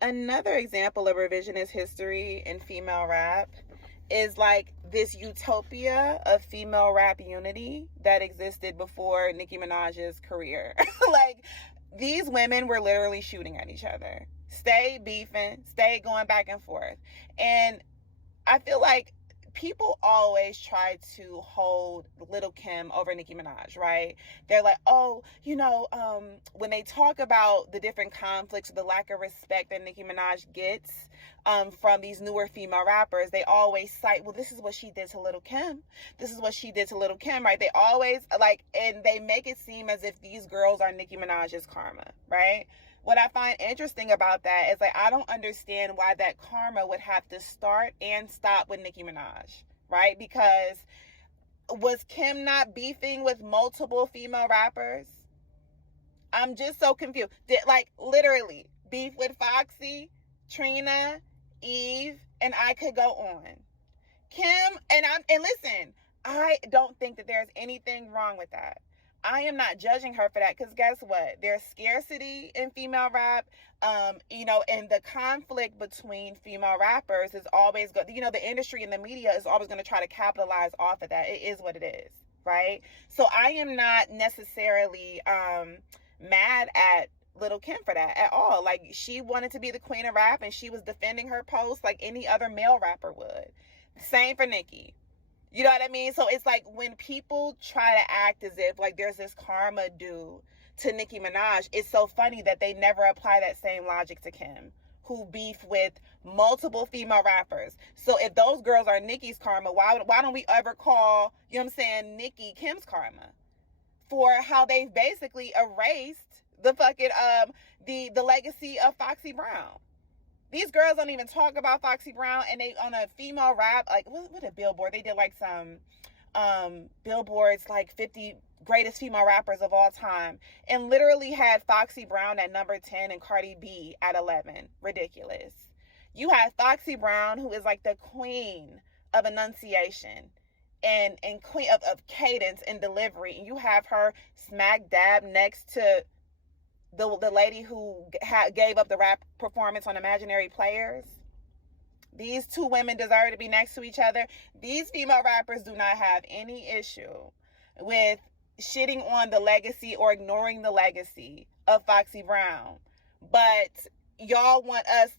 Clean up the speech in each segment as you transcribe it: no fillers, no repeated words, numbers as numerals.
Another example of revisionist history in female rap is like this utopia of female rap unity that existed before Nicki Minaj's career. Like, these women were literally shooting at each other, stay beefing, stay going back and forth. And I feel like people always try to hold Little Kim over Nicki Minaj, right? They're like, oh, when they talk about the different conflicts, the lack of respect that Nicki Minaj gets from these newer female rappers, they always cite, well, this is what she did to Little Kim. This is what she did to Little Kim, right? They always and they make it seem as if these girls are Nicki Minaj's karma, right? What I find interesting about that is, like, I don't understand why that karma would have to start and stop with Nicki Minaj, right? Because was Kim not beefing with multiple female rappers? I'm just so confused. Literally, beef with Foxy, Trina, Eve, and I could go on. Kim, and listen, I don't think that there's anything wrong with that. I am not judging her for that, because guess what? There's scarcity in female rap, and the conflict between female rappers is always good. The industry and the media is always going to try to capitalize off of that. It is what it is, right? So I am not necessarily mad at Little Kim for that at all. Like, she wanted to be the queen of rap, and she was defending her post like any other male rapper would. Same for Nicki. You know what I mean? So it's like, when people try to act as if like there's this karma due to Nicki Minaj, it's so funny that they never apply that same logic to Kim, who beef with multiple female rappers. So if those girls are Nicki's karma, why don't we ever call, Nicki Kim's karma for how they've basically erased the fucking the legacy of Foxy Brown? These girls don't even talk about Foxy Brown, and they on a female rap, like, what a Billboard. They did like some Billboards, like 50 greatest female rappers of all time, and literally had Foxy Brown at number 10 and Cardi B at 11. Ridiculous. You have Foxy Brown, who is like the queen of enunciation and queen of cadence and delivery, and you have her smack dab next to the lady who gave up the rap performance on Imaginary Players. These two women deserve to be next to each other. These female rappers do not have any issue with shitting on the legacy or ignoring the legacy of Foxy Brown. But y'all want us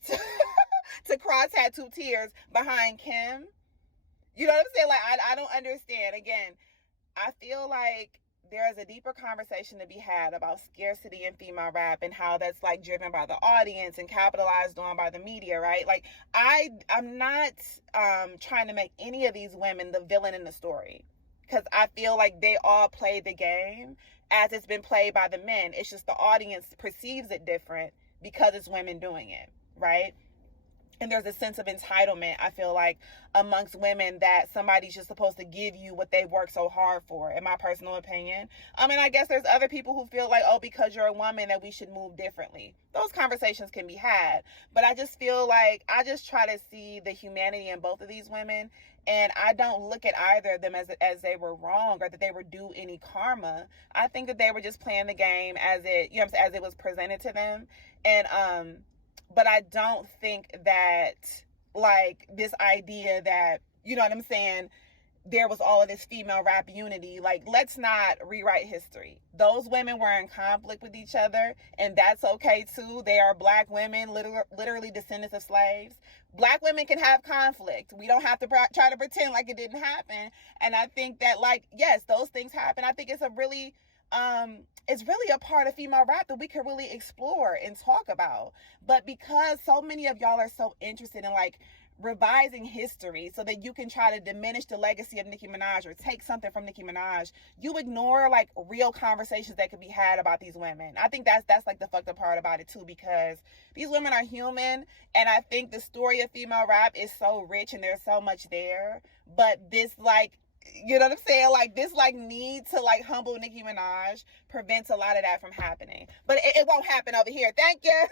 to cry tattoo tears behind Kim. You know what I'm saying? Like, I don't understand. Again, I feel like there is a deeper conversation to be had about scarcity in female rap and how that's like driven by the audience and capitalized on by the media, right? Like, I'm not trying to make any of these women the villain in the story, because I feel like they all play the game as it's been played by the men. It's just the audience perceives it different because it's women doing it, right? And there's a sense of entitlement, I feel like, amongst women, that somebody's just supposed to give you what they work so hard for, in my personal opinion. And I guess there's other people who feel like, oh, because you're a woman, that we should move differently. Those conversations can be had. But I just feel like I just try to see the humanity in both of these women. And I don't look at either of them as they were wrong or that they were due any karma. I think that they were just playing the game as it was presented to them. And, but I don't think that, like, this idea that, you know what I'm saying, there was all of this female rap unity. Like, let's not rewrite history. Those women were in conflict with each other, and that's okay too. They are black women, literally descendants of slaves. Black women can have conflict. We don't have to try to pretend like it didn't happen. And I think that, like, yes, those things happen. I think it's really a part of female rap that we can really explore and talk about. But because so many of y'all are so interested in, like, revising history so that you can try to diminish the legacy of Nicki Minaj or take something from Nicki Minaj, you ignore, like, real conversations that could be had about these women. I think that's like the fucked up part about it too, because these women are human, and I think the story of female rap is so rich and there's so much there. But this, like, you know what I'm saying? Like, this, like, need to, like, humble Nicki Minaj prevents a lot of that from happening. But it won't happen over here. Thank you.